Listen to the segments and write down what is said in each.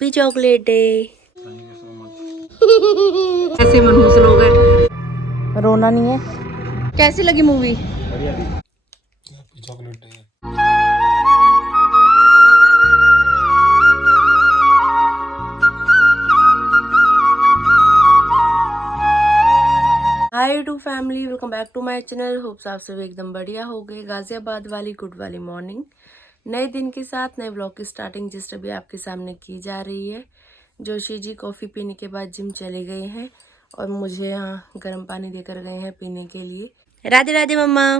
Happy chocolate day. ऐसे मनहूस लोग हैं। रोना नहीं है। कैसी लगी मूवी? चॉकलेट है। Hi YouTube family, welcome back to my channel. Hopes आप सब एकदम बढ़िया हो गए। गाजियाबाद वाली गुड वाली मॉर्निंग, नए दिन के साथ नए ब्लॉग की स्टार्टिंग जस्ट अभी आपके सामने की जा रही है। जोशी जी कॉफ़ी पीने के बाद जिम चले गए हैं और मुझे यहाँ गर्म पानी देकर गए हैं पीने के लिए। राधे राधे मम्मा।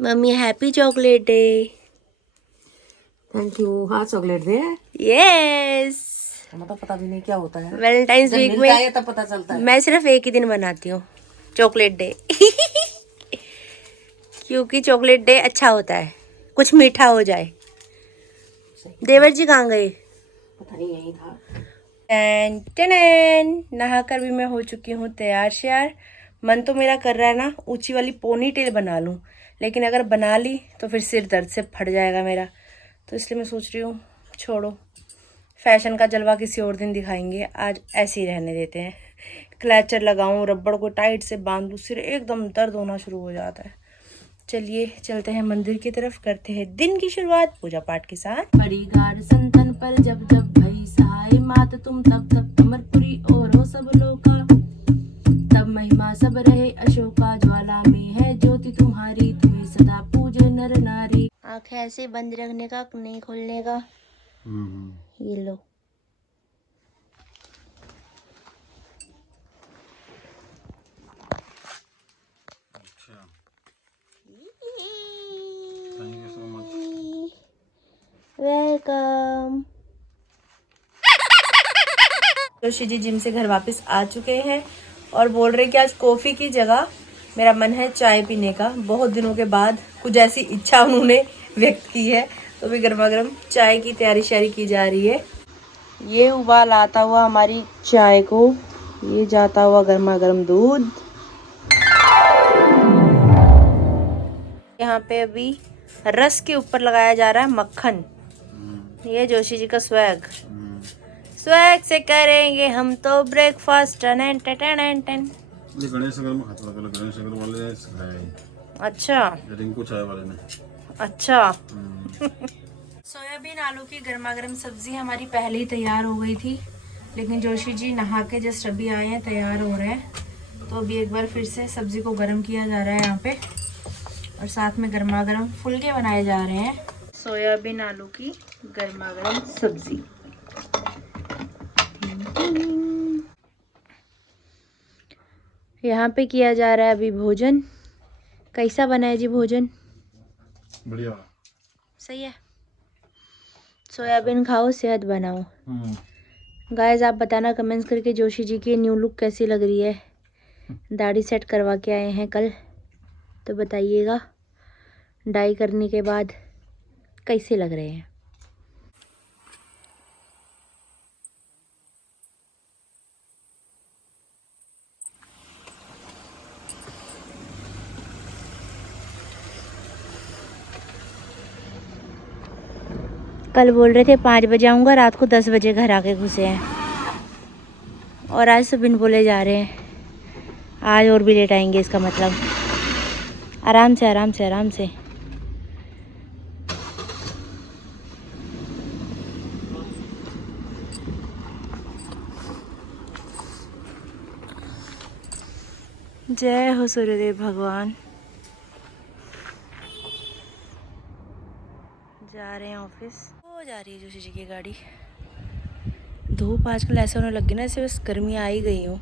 Mummy happy chocolate day. Thank you. हाँ, चॉकलेट दे। यस, हमें तो पता भी नहीं क्या होता है। वैलेंटाइंस जब वीक मिलता में है तब पता चलता है। मैं सिर्फ एक ही दिन बनाती हूँ, चॉकलेट डे। क्योंकि चॉकलेट डे अच्छा होता है, कुछ मीठा हो जाए। देवर जी कहाँ गए? पता नहीं, यही था। नहाकर भी मैं हो चुकी हूँ तैयार श्यार। मन तो मेरा कर रहा है ना ऊंची वाली पोनी टेल बना लूँ, लेकिन अगर बना ली तो फिर सिर दर्द से फट जाएगा मेरा। तो इसलिए मैं सोच रही हूँ छोड़ो, फैशन का जलवा किसी और दिन दिखाएंगे, आज ऐसे ही रहने देते हैं। क्लचर लगाऊं, रबड़ को टाइट से बांध लूँ, सिर एकदम दर्द होना शुरू हो जाता है। चलिए चलते हैं मंदिर की तरफ, करते हैं दिन की शुरुआत पूजा पाठ के साथ। परिगार संतन पर जब जब भई सहाय, मात तुम तब तब अमरपुरी और हो सब लोका, तब महिमा सब रहे अशोका, ज्वाला में है ज्योति तुम्हारी, तुम्हें सदा पूजे नर नारी। आंखें ऐसे बंद रखने का, नहीं खोलने का। ये लो। वेलकम। जोशी जी जिम से घर वापस आ चुके हैं और बोल रहे कि आज कॉफ़ी की जगह मेरा मन है चाय पीने का। बहुत दिनों के बाद कुछ ऐसी इच्छा उन्होंने व्यक्त की है, तो भी गर्मा गर्म चाय की तैयारी शारी की जा रही है। ये उबाल आता हुआ हमारी चाय को, ये जाता हुआ गर्मा गर्म दूध। यहाँ पे अभी रस के ऊपर लगाया जा रहा है मक्खन। ये जोशी जी का स्वैग, स्वैग से करेंगे हम तो ब्रेकफास्ट। टन टन टन टन। ये गणेश नगर में खाता था पहले, गणेश नगर वाले ने सिखाया है। अच्छा रिंकू चाय वाले ने। अच्छा। सोयाबीन आलू की गर्मा गर्म सब्जी हमारी पहले ही तैयार हो गई थी, लेकिन जोशी जी नहा के जस्ट अभी आए हैं, तैयार हो रहे हैं। तो अभी एक बार फिर से सब्जी को गर्म किया जा रहा है यहाँ पे, और साथ में गर्मा गर्म फुलके बनाए जा रहे हैं। सोयाबीन आलू की गर्मा गर्म सब्जी। यहाँ पे किया जा रहा है अभी भोजन। कैसा बना है जी भोजन? बढ़िया। सही है। सोयाबीन खाओ, सेहत बनाओ। गाइस आप बताना कमेंट्स करके जोशी जी की न्यू लुक कैसी लग रही है। दाढ़ी सेट करवा के आए हैं कल, तो बताइएगा डाई करने के बाद कैसे लग रहे हैं। कल बोल रहे थे 5 बजे आऊँगा, रात को 10 बजे घर आके घुसे हैं, और आज सब बिन बोले जा रहे हैं। आज और भी लेट आएंगे, इसका मतलब आराम से आराम से आराम से। जय हो सूर्यदेव भगवान। जा रहे हैं ऑफिस। हो जा रही है जोशी जी की गाड़ी। धूप आजकल ऐसे होने लग गई ना, ऐसे बस गर्मी आ ही गई हूँ।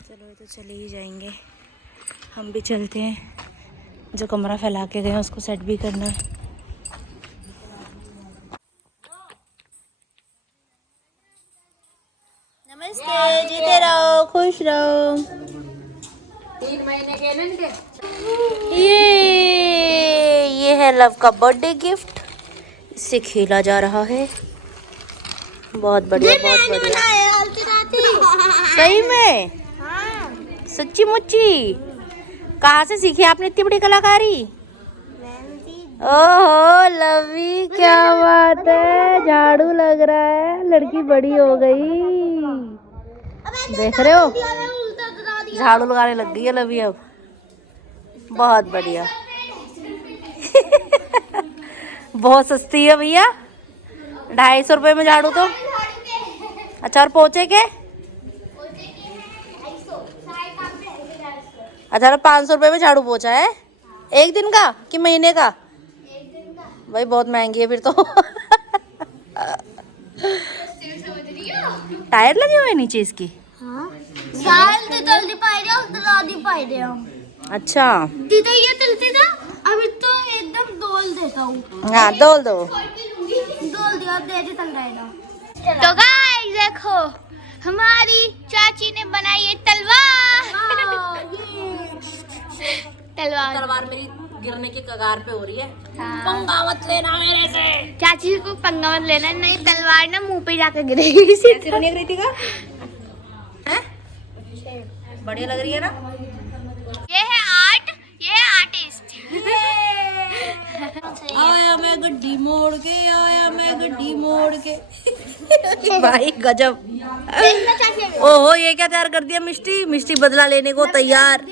चलो ये तो चले ही जाएंगे, हम भी चलते हैं। जो कमरा फैला के गए हैं उसको सेट भी करना है। नमस्ते, जीते रहो, खुश रहो। 3 महीने के ना इनके। ये है लव का बर्थडे गिफ्ट, इससे खेला जा रहा है। बहुत बढ़िया बहुत बढ़िया। सही में? सच्ची मुच्ची? कहाँ से सीखी आपने इतनी बड़ी कलाकारी? ओहो लवी, क्या बात है, झाड़ू लग रहा है, लड़की बड़ी हो गई। देख रहे हो, झाड़ू लगाने लग गई है लवी अब। बहुत बढ़िया। बहुत सस्ती है भैया, 250 रुपये में झाड़ू तो। अच्छा, और पोछे के? अच्छा, 500 रुपये में झाड़ू पोछा है। एक दिन का कि महीने का? भाई बहुत महंगी है फिर तो। टायर लगे हुए हैं नीचे इसकी? अच्छा, अभी तो एकदम डोल देता हूँ। हाँ डोल दो। डोल दिया, तेज चल रहेगा। तो गाइस देखो, हमारी चाची ने बनाई है तलवार। तलवार मेरी गिरने के कगार पे हो रही है। पंगा मत लेना मेरे से। चाची को पंगा मत लेना, नहीं तलवार ना मुंह पे जाकर गिरेगी। कैसी बनी है कृतिका? हैं? बढ़िया लग रही है ना? ये है आर्ट, ये है आर्टिस्ट। आया मैं गड्डी मोड़ के, आया मैं गड्डी मोड़ के। भाई गजब। ओहो, ये क्या तैयार कर दिया मिष्टी? मिष्टी बदला लेने को तैयार।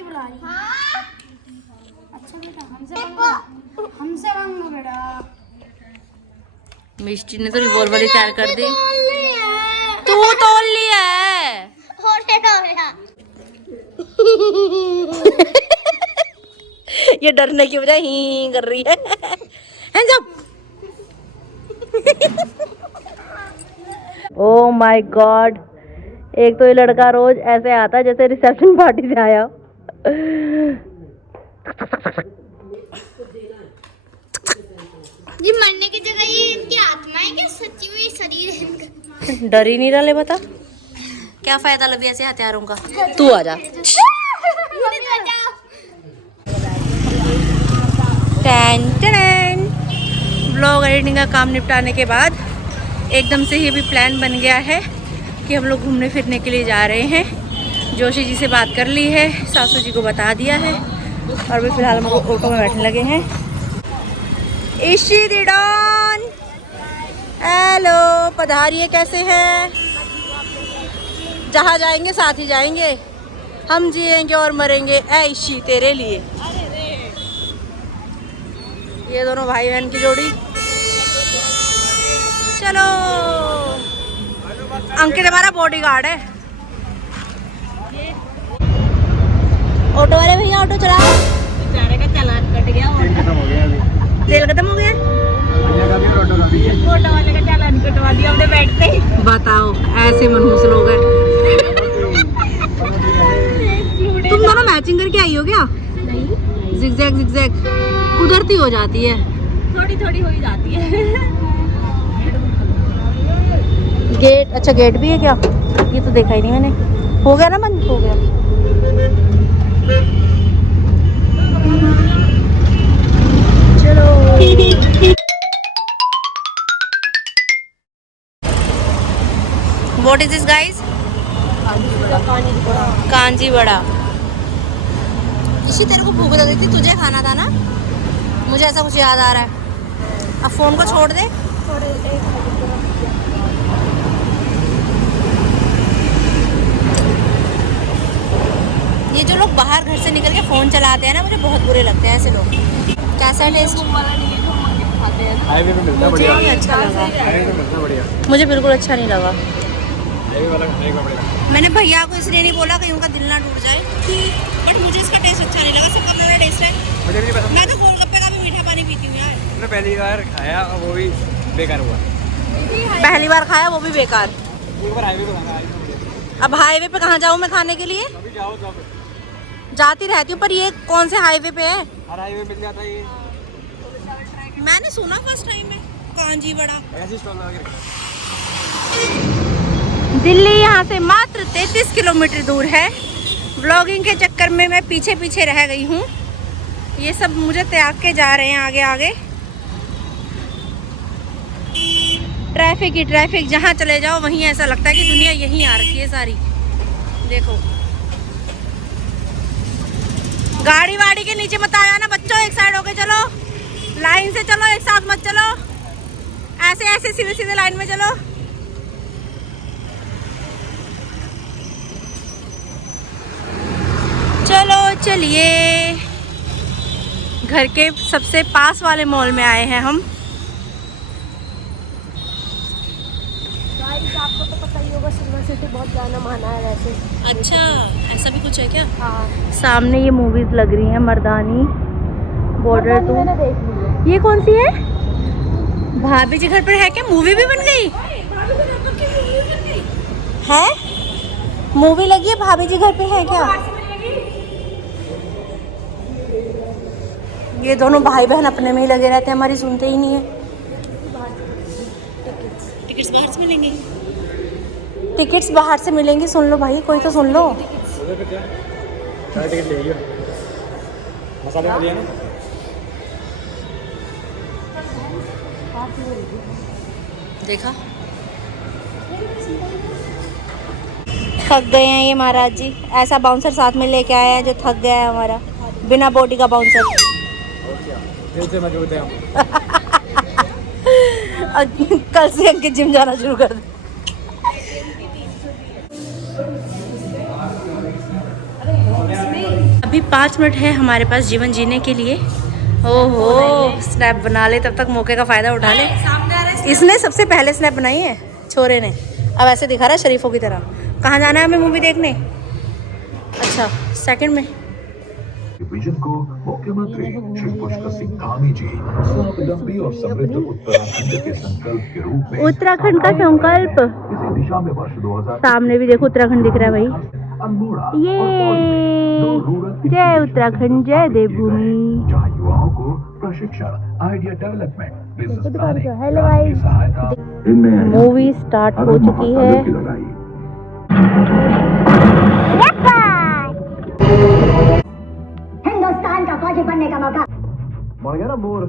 हमसे मांगो बेटा। मिष्टी ने तो रिवॉल्वर ही तैयार कर दी। तू तोल लिया है। ये डरने की वजह ही कर रही है। Hands up! Oh my God, एक तो ये लड़का रोज ऐसे आता है जैसे रिसेप्शन पार्टी से आया। ये मरने की जगह ये इनकी आत्मा है क्या? सच्ची में ये शरीर है इनका? डर ही नहीं रहा। ले बता, क्या फायदा लवी ऐसे हथियारों का? तू आ जा। ब्लॉग एडिटिंग का काम निपटाने के बाद एकदम से ही भी प्लान बन गया है कि हम लोग घूमने फिरने के लिए जा रहे हैं। जोशी जी से बात कर ली है, सासू जी को बता दिया है, और अभी फिलहाल हम लोग ऑटो में बैठने लगे हैं। इशी दिडॉन, हेलो, पधारिए, कैसे हैं? जहाँ जाएंगे साथ ही जाएंगे, हम जिएंगे और मरेंगे ऐ इशी तेरे लिए। ये दोनों भाई बहन की जोड़ी। चलो, अंकित हमारा बॉडीगार्ड है। ऑटो वाले भैया ऑटो चलाओ। बेचारे का चालान कट गया। खत्म हो गया अभी। तेल खत्म हो गया। ऑटो वाले का चालान कटवा दिया हमने बैठते ही। बताओ, ऐसे मनहूस लोग हैं। तुम दोनों मैचिंग करके आई हो क्या? नहीं, जिगजैग जिगजैग कुदरती हो जाती है। थोड़ी थोड़ी हो ही जाती है। गेट, अच्छा गेट भी है क्या? ये तो देखा ही नहीं मैंने। हो गया ना मन? हो गया। चलो। What is this guys? Kanji बड़ा। इसी तेरे को भूख लग रही थी, तुझे खाना था ना? मुझे ऐसा कुछ याद आ रहा है। अब फोन को छोड़ दे। ये जो लोग बाहर घर से निकल के फोन चलाते हैं ना, मुझे बहुत बुरे लगते हैं ऐसे लोग। कैसा है टेस्ट? हाईवे पे मिलता बढ़िया। अच्छा लगा। हाईवे पे मिलता बढ़िया। मुझे बिल्कुल अच्छा नहीं लगा। हाईवे वाला खाने का बढ़िया। मैंने भैया को इसलिए नहीं बोला कहीं उनका दिल ना टूट जाए, बट मुझे इसका टेस्ट अच्छा नहीं लगा। सबका अपना टेस्ट है। मुझे भी नहीं पसंद। मैं तो गोलगप्पे का भी मीठा पानी पीती हूँ यार। मैंने पहली बार खाया और वो भी बेकार हुआ। पहली बार खाया वो भी बेकार। एक बार हाईवे पे खाना। अब हाईवे पे कहाँ जाऊँ मैं खाने के लिए? अभी जाओ तब। जाती रहती हूँ, पर ये कौन से हाईवे पे है? हर हाईवे मिल जाता है ये। मैंने सुना फर्स्ट टाइम में कांजी बड़ा। ऐसी स्टॉल लगा के रखा। दिल्ली यहाँ से मात्र 33 किलोमीटर दूर है। व्लॉगिंग के चक्कर में मैं पीछे पीछे रह गई हूँ। ये सब मुझे त्याग के जा रहे हैं आगे आगे। ट्रैफिक ही ट्रैफिक, जहाँ चले जाओ वहीं ऐसा लगता है कि दुनिया यहीं आ रखी है सारी। देखो, गाड़ी वाड़ी के नीचे मत आया ना बच्चों, एक साइड होके चलो। लाइन से चलो, एक साथ मत चलो, ऐसे ऐसे सीधे सीधे लाइन में चलो। चलो चलिए, घर के सबसे पास वाले मॉल में आए हैं हम। आपको तो पता ही होगा, सिल्वर सिटी बहुत जाना माना है वैसे। अच्छा, ऐसा भी कुछ है क्या? हाँ, सामने ये मूवीज लग रही हैं, मर्दानी, बॉर्डर 2। मैंने देख ली। ये कौन सी है? भाभी जी घर पर है क्या? मूवी भी बन गई है? मूवी लगी है, भाभी जी घर पे है क्या? ये दोनों भाई बहन अपने में ही लगे रहते हैं, हमारी सुनते ही नहीं है। टिकट्स बाहर से मिलेंगी? टिकट्स बाहर से मिलेंगी, सुन लो भाई, कोई तो सुन लो। देखा, थक गए हैं ये महाराज जी। ऐसा बाउंसर साथ में लेके आए हैं जो थक गया है हमारा, बिना बॉडी का बाउंसर। कल से अंकित जिम जाना शुरू कर दे। अभी 5 मिनट है हमारे पास जीवन जीने के लिए। ओहो, स्नैप बना ले, तब तक मौके का फ़ायदा उठा ले। इसने सबसे पहले स्नैप बनाई है छोरे ने, अब ऐसे दिखा रहा है शरीफों की तरह। कहाँ जाना है हमें मूवी देखने? अच्छा, सेकंड में। विजन को मुख्यमंत्री श्री पुष्कर सिंह धामी जी स्वावलंबी और समृद्ध उत्तराखंड के संकल्प के रूप में उत्तराखंड का संकल्प, इसी दिशा में वर्ष 2000 सामने भी देखो उत्तराखंड दिख रहा है भाई। अल्मोड़ा ये जय उत्तराखंड, जय देवभूमि। जहाँ युवाओं को प्रशिक्षण, idea development, business planning, hello भाई, सहायता। मूवी स्टार्ट हो चुकी है। हिंदुस्तान का फौजी बनने का मौका मर गया ना मोर।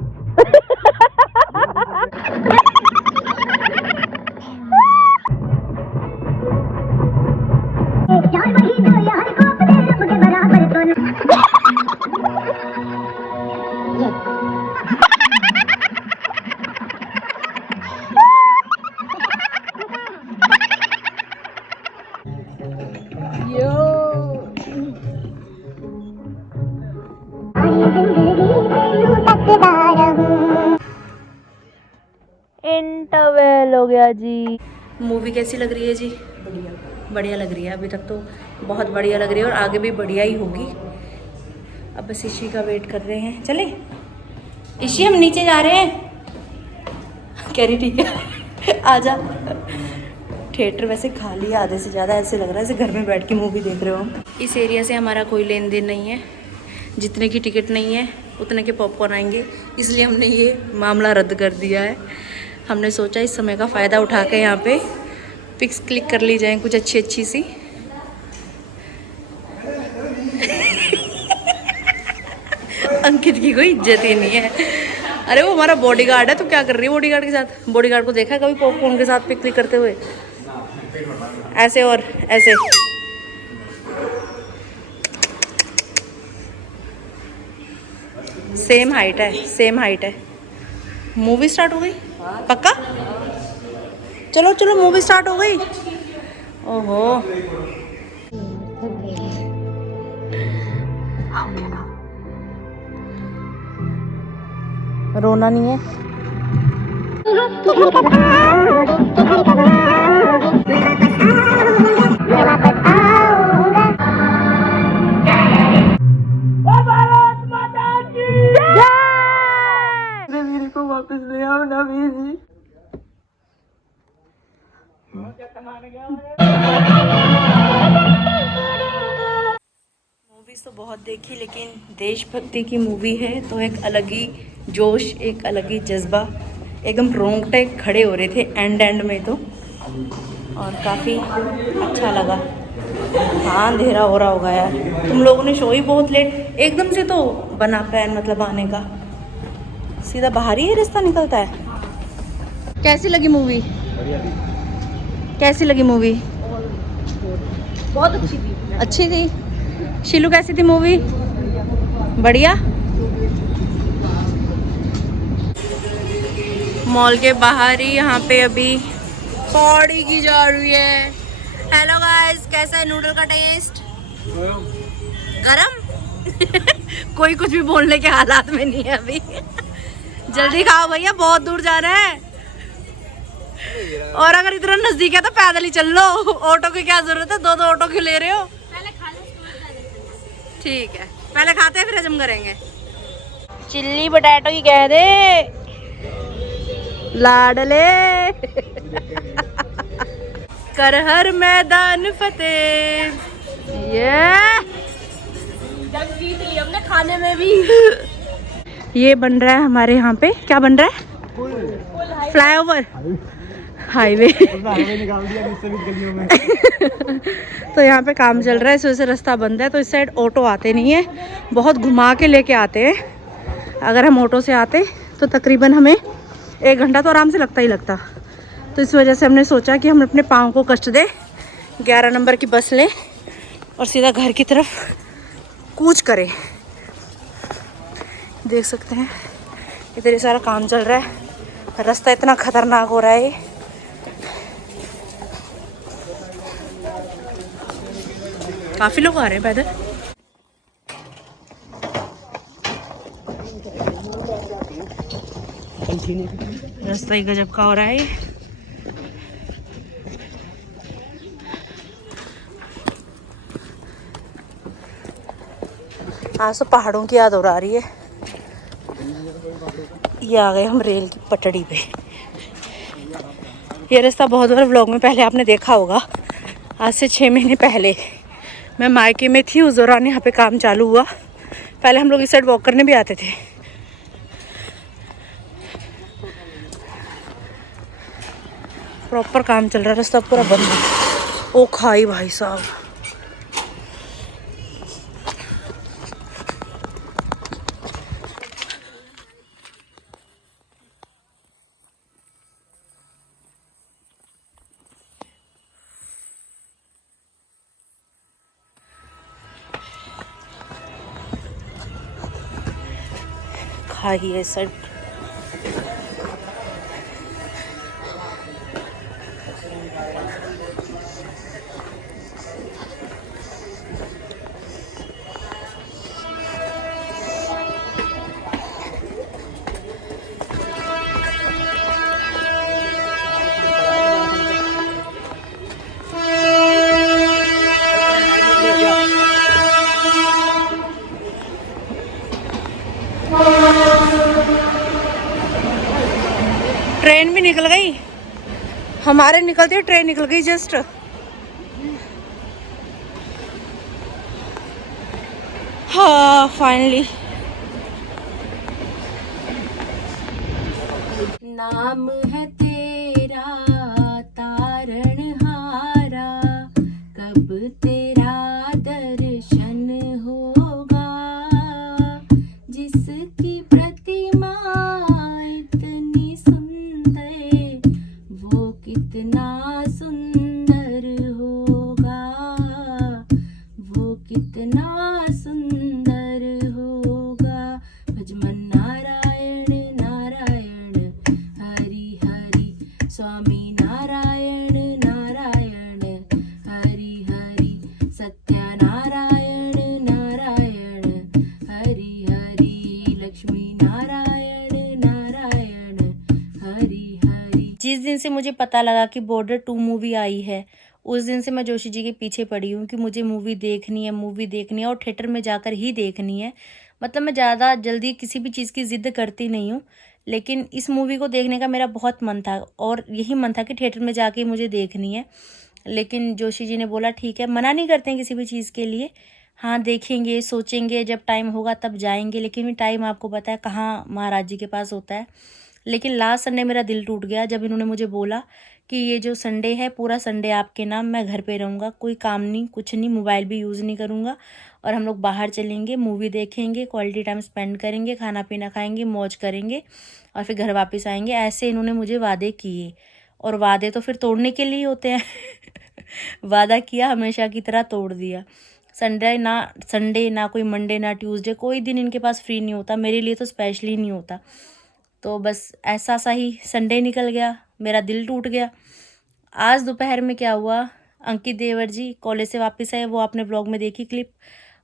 इंटरवल हो गया जी। मूवी कैसी लग रही है जी? बढ़िया लग रही है। अभी तक तो बहुत बढ़िया लग रही है और आगे भी बढ़िया ही होगी। अब बस इशी का वेट कर रहे हैं। चले इशी, हम नीचे जा रहे हैं। कह रही ठीक है आजा। थिएटर वैसे खाली है आधे से ज़्यादा, ऐसे लग रहा है जैसे घर में बैठ के मूवी देख रहे हो हम। इस एरिया से हमारा कोई लेन देन नहीं है, जितने की टिकट नहीं है उतने के पॉपकॉर्न आएंगे, इसलिए हमने ये मामला रद्द कर दिया है। हमने सोचा इस समय का फ़ायदा उठा के यहाँ पे पिक्स क्लिक कर ली जाएं कुछ अच्छी अच्छी सी। अंकित की कोई इज्जत ही नहीं है। अरे वो हमारा बॉडीगार्ड है, तो क्या कर रही है बॉडीगार्ड के साथ? बॉडीगार्ड को देखा है कभी पॉपकॉर्न के साथ पिक क्लिक करते हुए? ऐसे और ऐसे। सेम हाइट है, सेम हाइट है। मूवी स्टार्ट हो गई पक्का? चलो चलो, मूवी स्टार्ट हो गई। ओहो, रोना नहीं है। वीर को वापस ले आओ ना वीर जी। मूवीज तो बहुत देखी, लेकिन देशभक्ति की मूवी है तो एक अलग ही जोश, एक अलग ही जज्बा, एकदम रोंगटे खड़े हो रहे थे एंड में तो, और काफ़ी अच्छा लगा। हाँ, अंधेरा हो रहा होगा यार। तुम लोगों ने शो ही बहुत लेट एकदम से तो बना प्लान, मतलब आने का सीधा बाहर ही रास्ता निकलता है। कैसी लगी मूवी? कैसी लगी मूवी? बहुत अच्छी थी। अच्छी थी। शीलू कैसी थी मूवी? बढ़िया। मॉल के बाहर ही यहाँ पे अभी पौड़ी की जा रही है। हेलो गाइस, कैसा है नूडल का टेस्ट? गरम? कोई कुछ भी बोलने के हालात में नहीं है अभी। जल्दी खाओ भैया, बहुत दूर जा रहे हैं। और अगर इतना नजदीक है तो पैदल ही चल लो, ऑटो की क्या जरूरत है, दो दो ऑटो क्यों ले रहे हो? ठीक है, पहले खाते हैं फिर हजम करेंगे। चिल्ली पोटैटो की कह दे लाडले। कर हर मैदान फतेह। ये जीत ली हमने खाने में भी। ये बन रहा है हमारे यहाँ पे, क्या बन रहा है? Flyover, highway. तो यहाँ पे काम चल रहा है, इस वजह से रास्ता बंद है। तो इस साइड ऑटो आते नहीं है, बहुत घुमा के लेके आते हैं। अगर हम ऑटो से आते तो तकरीबन हमें 1 घंटा तो आराम से लगता ही लगता। तो इस वजह से हमने सोचा कि हम अपने पाँव को कष्ट दे, 11 नंबर की बस लें और सीधा घर की तरफ कूच करें। देख सकते हैं इधर ये सारा काम चल रहा है, रास्ता इतना खतरनाक हो रहा है। काफी लोग आ रहे हैं पैदल। रास्ता ही गजब का हो रहा है। आज तो पहाड़ों की याद हो रही है। ये आ गए हम रेल की पटड़ी पे। ये रास्ता बहुत बार व्लॉग में पहले आपने देखा होगा। आज से 6 महीने पहले मैं मायके में थी, उस दौरान यहाँ पे काम चालू हुआ। पहले हम लोग इस साइड वॉक करने भी आते थे। प्रॉपर काम चल रहा है, रास्ता पूरा बंद है। ओ खाई भाई साहब, खाई है सर। ट्रेन भी निकल गई, हमारे निकलते ही ट्रेन निकल गई जस्ट। हाँ फाइनली। नाम है तेरा तारणहारा, कब तेरा दर्शन होगा, जिसकी प्रतिमा इतनी सुंदर, वो कितना सुंदर होगा, वो कितना सुंदर होगा। भजमन नारायण नारायण हरि हरि, स्वामी नारायण नारायण हरि हरि, सत्यनारायण नारायण हरि हरि, लक्ष्मी नारायण नारायण हरि हरि। जिस दिन से मुझे पता लगा कि बॉर्डर 2 मूवी आई है, उस दिन से मैं जोशी जी के पीछे पड़ी हूँ कि मुझे मूवी देखनी है और थिएटर में जाकर ही देखनी है। मतलब मैं ज़्यादा जल्दी किसी भी चीज़ की ज़िद करती नहीं हूँ, लेकिन इस मूवी को देखने का मेरा बहुत मन था और यही मन था कि थिएटर में जाके मुझे देखनी है। लेकिन जोशी जी ने बोला ठीक है, मना नहीं करते हैं किसी भी चीज़ के लिए, हाँ देखेंगे, सोचेंगे, जब टाइम होगा तब जाएंगे। लेकिन टाइम आपको पता है कहाँ महाराज जी के पास होता है। लेकिन लास्ट संडे मेरा दिल टूट गया जब इन्होंने मुझे बोला कि ये जो संडे है पूरा संडे आपके नाम, मैं घर पे रहूँगा, कोई काम नहीं, कुछ नहीं, मोबाइल भी यूज़ नहीं करूँगा और हम लोग बाहर चलेंगे, मूवी देखेंगे, क्वालिटी टाइम स्पेंड करेंगे, खाना पीना खाएंगे, मौज करेंगे और फिर घर वापस आएंगे। ऐसे इन्होंने मुझे वादे किए और वादे तो फिर तोड़ने के लिए होते हैं। वादा किया, हमेशा की तरह तोड़ दिया। संडे ना कोई मंडे ना ट्यूसडे, कोई दिन इनके पास फ्री नहीं होता, मेरे लिए तो स्पेशली नहीं होता। तो बस ऐसा सा ही संडे निकल गया, मेरा दिल टूट गया। आज दोपहर में क्या हुआ, अंकित देवर जी कॉलेज से वापस आए, वो आपने व्लॉग में देखी क्लिप।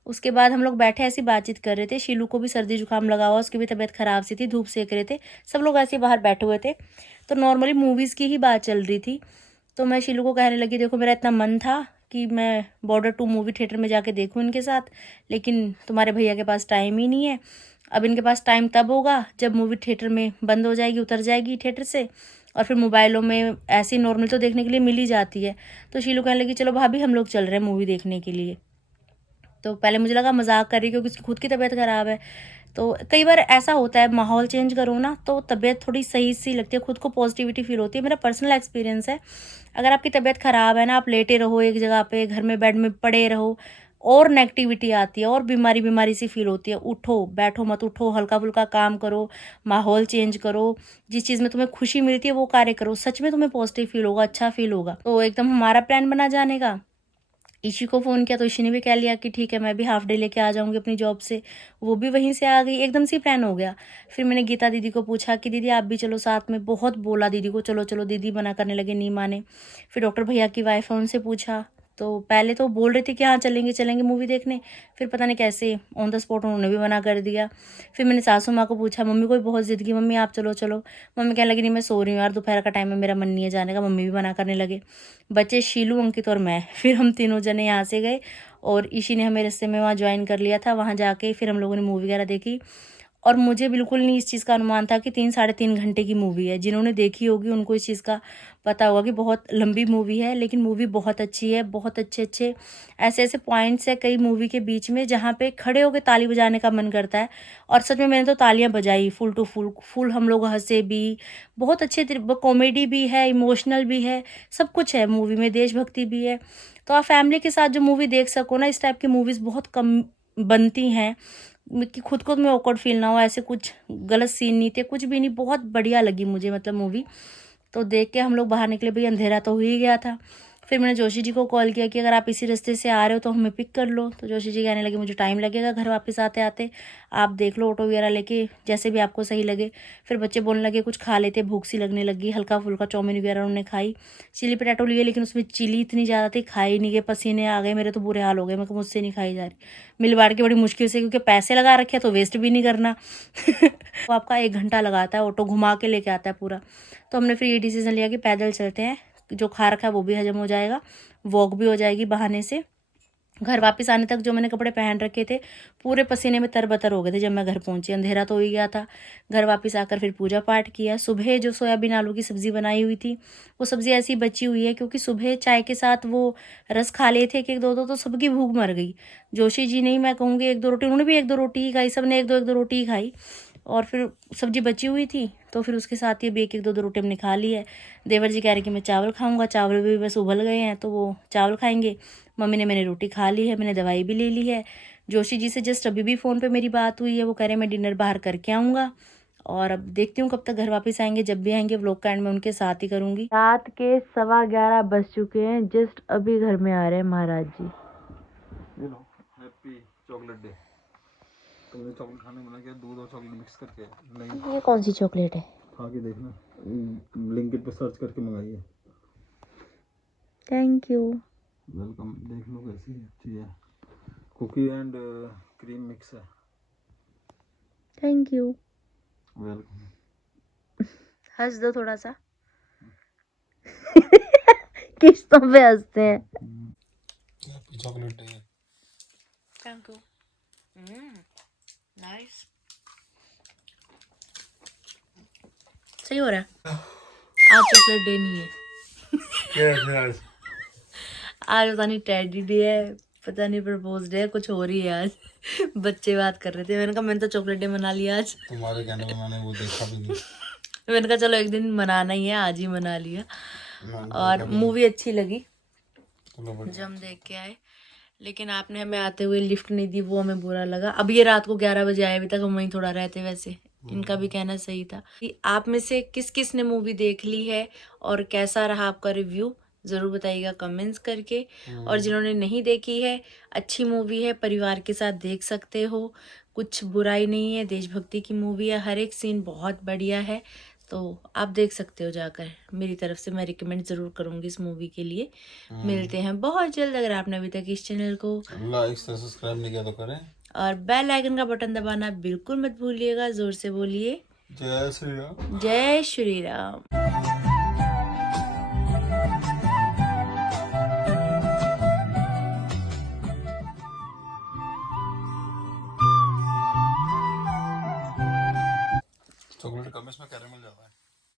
उसके बाद हम लोग बैठे ऐसी बातचीत कर रहे थे, शीलू को भी सर्दी जुकाम लगा हुआ, उसकी भी तबीयत ख़राब सी थी, धूप सेक रहे थे, सब लोग ऐसे बाहर बैठे हुए थे। तो नॉर्मली मूवीज़ की ही बात चल रही थी। तो मैं शीलू को कहने लगी, देखो मेरा इतना मन था कि मैं बॉर्डर 2 मूवी थिएटर में जाके देखूं इनके साथ, लेकिन तुम्हारे भैया के पास टाइम ही नहीं है। अब इनके पास टाइम तब होगा जब मूवी थिएटर में बंद हो जाएगी, उतर जाएगी थिएटर से, और फिर मोबाइलों में ऐसी नॉर्मल तो देखने के लिए मिल ही जाती है। तो शीलू कहने लगी, चलो भाभी हम लोग चल रहे हैं मूवी देखने के लिए। तो पहले मुझे लगा मजाक कर रही, क्योंकि उसकी खुद की तबीयत ख़राब है। तो कई बार ऐसा होता है, माहौल चेंज करो ना तो तबीयत थोड़ी सही सी लगती है, खुद को पॉजिटिविटी फील होती है। मेरा पर्सनल एक्सपीरियंस है, अगर आपकी तबीयत ख़राब है ना, आप लेटे रहो एक जगह पे, घर में बेड में पड़े रहो, और नेगेटिविटी आती है और बीमारी बीमारी सी फील होती है। उठो, बैठो मत, उठो, हल्का फुल्का काम करो, माहौल चेंज करो, जिस चीज़ में तुम्हें खुशी मिलती है वो कार्य करो, सच में तुम्हें पॉजिटिव फील होगा, अच्छा फील होगा। तो एकदम हमारा प्लान बना जाने का। ईशी को फ़ोन किया तो ईशी ने भी कह लिया कि ठीक है, मैं भी हाफ डे लेके आ जाऊंगी अपनी जॉब से। वो भी वहीं से आ गई, एकदम से प्लान हो गया। फिर मैंने गीता दीदी को पूछा कि दीदी आप भी चलो साथ में, बहुत बोला दीदी को चलो चलो, दीदी मना करने लगे, नहीं माने। फिर डॉक्टर भैया की वाइफ है, उनसे पूछा, तो पहले तो बोल रहे थे कि हाँ चलेंगे चलेंगे मूवी देखने, फिर पता नहीं कैसे ऑन द स्पॉट उन्होंने भी मना कर दिया। फिर मैंने सासू माँ को पूछा, मम्मी को भी बहुत जिद की, मम्मी आप चलो चलो। मम्मी कहने लगी नहीं मैं सो रही हूँ यार, दोपहर का टाइम है, मेरा मन नहीं है जाने का। मम्मी भी मना करने लगे। बच्चे शीलू, अंकित और मैं। फिर हम तीनों जने यहाँ से गए और ईशी ने हमें रास्ते में वहाँ ज्वाइन कर लिया था। वहाँ जाके फिर हम लोगों ने मूवी वगैरह देखी। और मुझे बिल्कुल नहीं इस चीज़ का अनुमान था कि 3-3.5 घंटे की मूवी है। जिन्होंने देखी होगी उनको इस चीज़ का पता होगा कि बहुत लंबी मूवी है, लेकिन मूवी बहुत अच्छी है। बहुत अच्छे अच्छे ऐसे ऐसे पॉइंट्स है कई मूवी के बीच में जहाँ पे खड़े होकर ताली बजाने का मन करता है। और सच में मैंने तो तालियां बजाई फुल टू फुल हम लोग हंसे भी, बहुत अच्छे कॉमेडी भी है, इमोशनल भी है, सब कुछ है मूवी में, देशभक्ति भी है। तो आप फैमिली के साथ जो मूवी देख सको ना, इस टाइप की मूवीज़ बहुत कम बनती हैं कि खुद को तुम्हें ऑकवर्ड फील ना हो, ऐसे कुछ गलत सीन नहीं थे, कुछ भी नहीं, बहुत बढ़िया लगी मुझे मतलब मूवी। तो देख के हम लोग बाहर निकले, भाई अंधेरा तो हो ही गया था। फिर मैंने जोशी जी को कॉल किया कि अगर आप इसी रास्ते से आ रहे हो तो हमें पिक कर लो। तो जोशी जी कहने लगे मुझे टाइम लगेगा घर वापस आते आते, आप देख लो ऑटो वगैरह लेके, जैसे भी आपको सही लगे। फिर बच्चे बोलने लगे कुछ खा लेते, भूख सी लगने लगी, हल्का फुल्का चाउमीन वगैरह उन्होंने खाई। चिली पटाटो लिए, लेकिन उसमें चिली इतनी ज़्यादा थी, खाई नहीं गए, पसीने आ गए, मेरे तो बुरे हाल हो गए। मैं को मुझसे नहीं खाई जा रही, मिल बांट के बड़ी मुश्किल से, क्योंकि पैसे लगा रखे हैं तो वेस्ट भी नहीं करना। वो आपका 1 घंटा लगाता है, ऑटो घुमा के लेके आता है पूरा। तो हमने फिर ये डिसीजन लिया कि पैदल चलते हैं, जो खा रखा है वो भी हजम हो जाएगा, वॉक भी हो जाएगी बहाने से। घर वापस आने तक जो मैंने कपड़े पहन रखे थे पूरे पसीने में तरबतर हो गए थे। जब मैं घर पहुंची अंधेरा तो हो ही गया था। घर वापस आकर फिर पूजा पाठ किया। सुबह जो सोयाबीन आलू की सब्ज़ी बनाई हुई थी वो सब्ज़ी ऐसी बची हुई है, क्योंकि सुबह चाय के साथ वो रस खा लिए थे 1-2 तो सबकी भूख मर गई। जोशी जी नहीं, मैं कहूँगी 1-2 रोटी, उन्होंने भी 1-2 रोटी ही खाई, सब ने 1-2 रोटी ही खाई। और फिर सब्जी बची हुई थी तो फिर उसके साथ ये भी 1-2 रोटी हमने खा ली है। देवर जी कह रहे कि मैं चावल खाऊंगा, चावल भी बस उबल गए हैं तो वो चावल खाएंगे। मम्मी ने मैंने रोटी खा ली है, मैंने दवाई भी ले ली है। जोशी जी से जस्ट अभी भी फ़ोन पे मेरी बात हुई है, वो कह रहे मैं डिनर बाहर करके आऊँगा। और अब देखती हूँ कब तक घर वापस आएंगे, जब भी आएंगे व्लॉग का एंड मैं उनके साथ ही करूँगी। रात के 11:15 बज चुके हैं, जस्ट अभी घर में आ रहे हैं महाराज जी। Happy chocolate day. तुमने चॉकलेट खाने मना किया, दूध और चॉकलेट मिक्स करके। नहीं, ये कौन सी चॉकलेट है? खा के देखना, ब्लिंकिट पे सर्च करके मंगाइए। Thank you. वेलकम। देख लो कैसी है, अच्छी है, कुकी एंड क्रीम मिक्स है। Thank you. वेलकम। हंस दो थोड़ा सा। किस्तों पे हंसते हैं। Happy chocolate day. Thank you. Nice, सही हो रहा है। आज चॉकलेट डे नहीं है। आज पता नहीं टेडी डे है, पता नहीं प्रपोज डे है, कुछ हो रही है आज। बच्चे बात कर रहे थे, मैंने कहा मैंने तो चॉकलेट डे मना लिया आज। तुम्हारे कहने पे मैंने वो देखा भी नहीं। मैंने कहा चलो एक दिन मनाना ही है, आज ही मना लिया। और मूवी अच्छी लगी जो हम देख के आए, लेकिन आपने हमें आते हुए लिफ्ट नहीं दी, वो हमें बुरा लगा। अब ये रात को 11 बजे आए, अभी तक हम वहीं थोड़ा रहते। वैसे इनका भी कहना सही था। कि आप में से किस किस ने मूवी देख ली है और कैसा रहा आपका रिव्यू, ज़रूर बताइएगा कमेंट्स करके। और जिन्होंने नहीं देखी है, अच्छी मूवी है, परिवार के साथ देख सकते हो, कुछ बुराई नहीं है, देशभक्ति की मूवी है, हर एक सीन बहुत बढ़िया है। तो आप देख सकते हो जाकर, मेरी तरफ से मैं रिकमेंड ज़रूर करूँगी इस मूवी के लिए। मिलते हैं बहुत जल्द। अगर आपने अभी तक इस चैनल को लाइक सब्सक्राइब नहीं किया तो करें, और बेल आइकन का बटन दबाना बिल्कुल मत भूलिएगा। ज़ोर से बोलिए जय श्री राम। जय श्री राम। चॉकलेट कम, इसमें कैरेमल